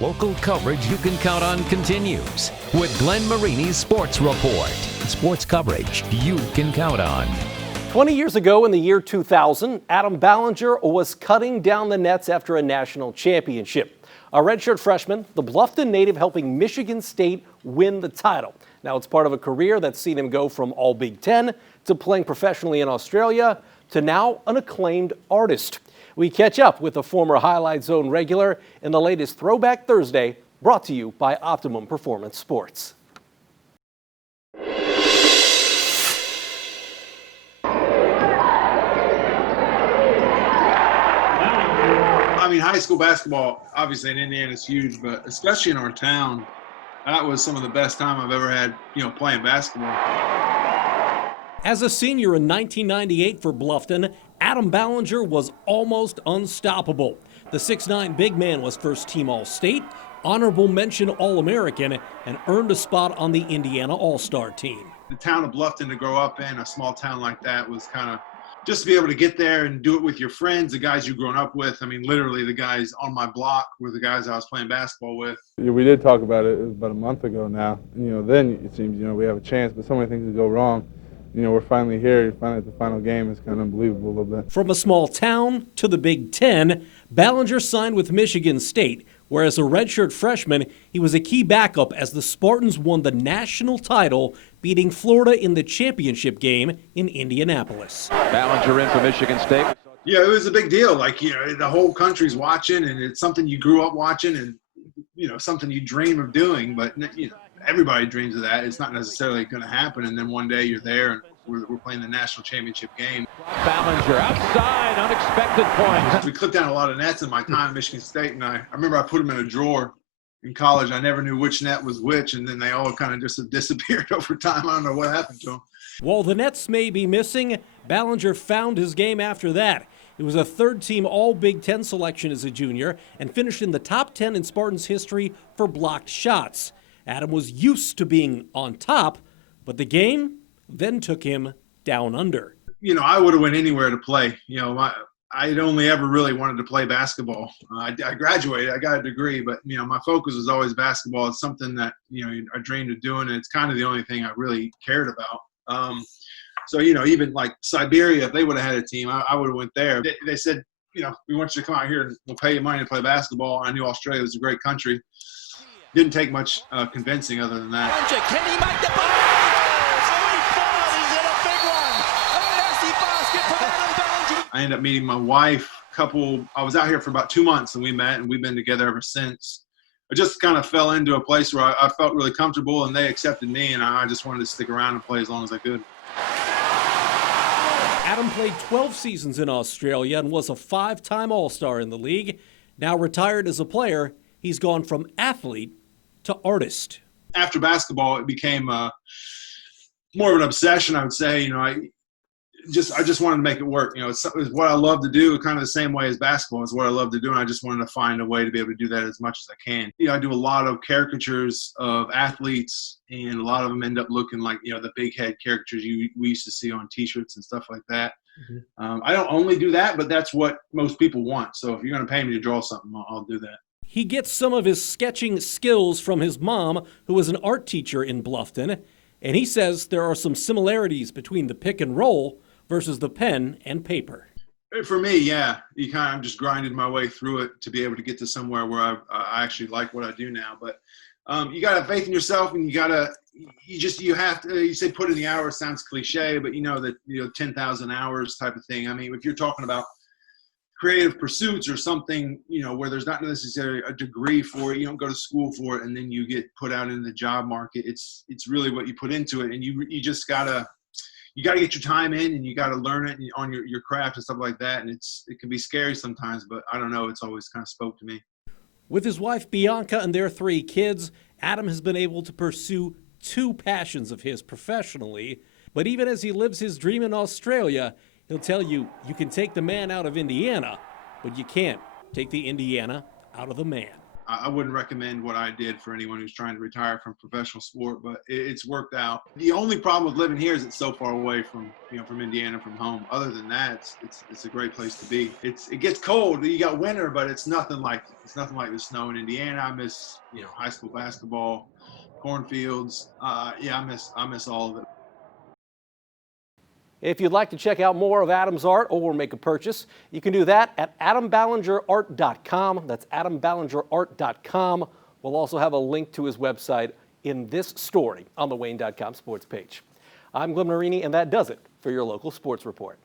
Local coverage you can count on continues with Glenn Marini's Sports Report. Sports coverage you can count on. 20 years ago in the year 2000, Adam Ballinger was cutting down the nets after a national championship. A redshirt freshman, the Bluffton native helping Michigan State win the title. Now it's part of a career that's seen him go from all Big Ten to playing professionally in Australia to now an acclaimed artist. We catch up with a former Highlight Zone regular in the latest Throwback Thursday, brought to you by Optimum Performance Sports. I mean, high school basketball, obviously in Indiana is huge, but especially in our town, that was some of the best time I've ever had, playing basketball. As a senior in 1998 for Bluffton, Adam Ballinger was almost unstoppable. The 6'9" big man was first-team All-State, honorable mention All-American, and earned a spot on the Indiana All-Star team. The town of Bluffton to grow up in, a small town like that, was kind of just to be able to get there and do it with your friends, the guys you've grown up with. I mean, literally the guys on my block were the guys I was playing basketball with. Yeah, we did talk about it. It was about a month ago now. Then it seems, we have a chance, but so many things would go wrong. We're finally here. Finally at the final game. It's kind of unbelievable a little bit. From a small town to the Big Ten, Ballinger signed with Michigan State, where as a redshirt freshman, he was a key backup as the Spartans won the national title, beating Florida in the championship game in Indianapolis. Ballinger in for Michigan State. Yeah, it was a big deal. Like, the whole country's watching, and it's something you grew up watching and, something you dream of doing, but, everybody dreams of that. It's not necessarily going to happen, and then one day you're there and we're playing the national championship game. Ballinger outside, unexpected point. We clipped down a lot of nets in my time at Michigan State, and I remember I put them in a drawer in college. I never knew which net was which, and then they all kind of just disappeared over time. I don't know what happened to them. While the nets may be missing, Ballinger found his game after that. It was a third-team All-Big Ten selection as a junior and finished in the top 10 in Spartans history for blocked shots. Adam was used to being on top, but the game then took him down under. I would have went anywhere to play. I'd only ever really wanted to play basketball. I graduated, I got a degree, but, my focus was always basketball. It's something that, I dreamed of doing, and it's kind of the only thing I really cared about. So, even like Siberia, if they would have had a team, I would have went there. They said, we want you to come out here and we'll pay you money to play basketball. I knew Australia was a great country. Didn't take much convincing other than that. Can he make the ball? I ended up meeting my wife. I was out here for about 2 months, and we met, and we've been together ever since. I just kind of fell into a place where I felt really comfortable, and they accepted me, and I just wanted to stick around and play as long as I could. Adam played 12 seasons in Australia and was a 5-time All-Star in the league. Now retired as a player, he's gone from athlete to artist. After basketball, it became more of an obsession, I would say. I just wanted to make it work. It's what I love to do, kind of the same way as basketball is what I love to do, and I just wanted to find a way to be able to do that as much as I can. I do a lot of caricatures of athletes, and a lot of them end up looking like, the big head caricatures we used to see on T-shirts and stuff like that. Mm-hmm. I don't only do that, but that's what most people want. So if you're going to pay me to draw something, I'll do that. He gets some of his sketching skills from his mom, who was an art teacher in Bluffton, and he says there are some similarities between the pick and roll versus the pen and paper. For me, yeah. I'm just grinded my way through it to be able to get to somewhere where I actually like what I do now. But you got to have faith in yourself, and you say put in the hours, sounds cliche, but that 10,000 hours type of thing. I mean, if you're talking about creative pursuits or something, where there's not necessarily a degree for it, you don't go to school for it, and then you get put out in the job market. It's really what you put into it, and you just gotta get your time in, and you gotta learn it on your craft and stuff like that. And it can be scary sometimes, but I don't know, it's always kind of spoke to me. With his wife Bianca and their 3 kids, Adam has been able to pursue 2 passions of his professionally. But even as he lives his dream in Australia, he'll tell you can take the man out of Indiana, but you can't take the Indiana out of the man. I wouldn't recommend what I did for anyone who's trying to retire from professional sport, but it's worked out. The only problem with living here is it's so far away from Indiana, from home. Other than that, it's a great place to be. It gets cold. You got winter, but it's nothing like the snow in Indiana. I miss high school basketball, cornfields. I miss all of it. If you'd like to check out more of Adam's art or make a purchase, you can do that at adamballingerart.com. That's adamballingerart.com. We'll also have a link to his website in this story on the Wayne.com sports page. I'm Glenn Marini, and that does it for your local sports report.